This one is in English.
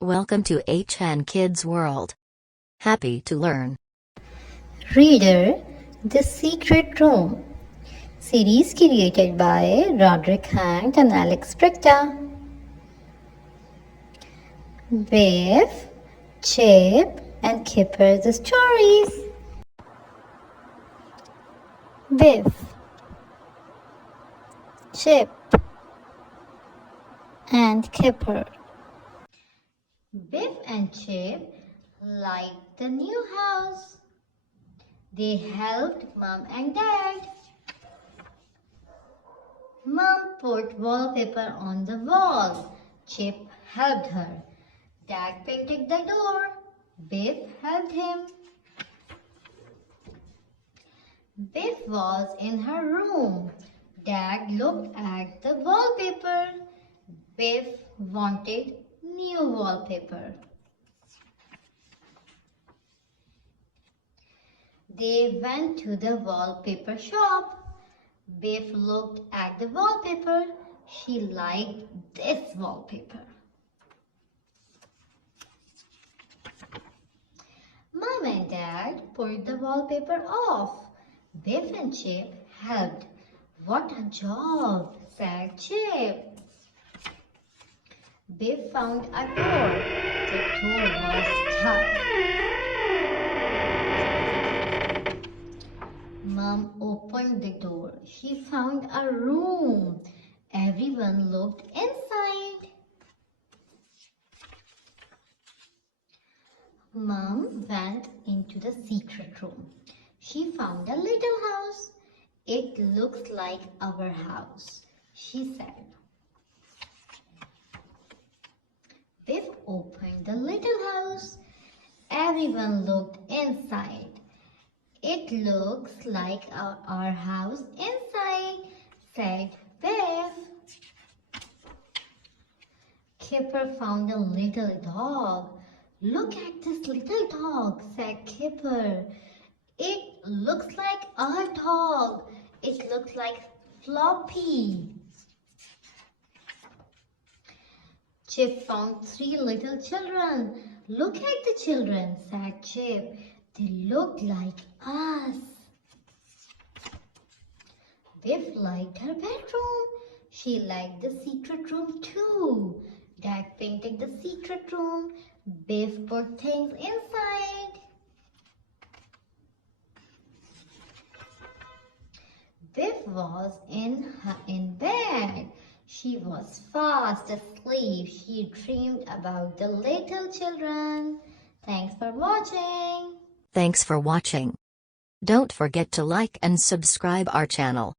Welcome to HN Kids World. Happy to learn. Reader, The Secret Room. Series created by Roderick and Alex Brychta. Biff, Chip, and Kipper the stories. Biff, Chip, and Kipper. Biff and Chip liked the new house. They helped Mom and Dad. Mom put wallpaper on the wall. Chip helped her. Dad painted the door. Biff helped him. Biff was in her room. Dad looked at the wallpaper. Biff wanted new wallpaper. They went to the wallpaper shop. Biff looked at the wallpaper. She liked this wallpaper. Mom and Dad pulled the wallpaper off. Biff and Chip helped. What a job, said Chip. Biff found a door. The door was stuck. Mom opened the door. She found a room. Everyone looked inside. Mom went into the secret room. She found a little house. It looks like our house, she said. Biff opened the little house. Everyone looked inside. It looks like our house inside, said Biff. Kipper found a little dog. Look at this little dog, said Kipper. It looks like our dog. It looks like Floppy. Chip found 3 little children. Look at the children, said Chip. They look like us. Biff liked her bedroom. She liked the secret room too. Dad painted the secret room. Biff put things inside. Biff was in bed. She was fast asleep. She dreamed about the little children. Thanks for watching. Thanks for watching. Don't forget to like and subscribe our channel.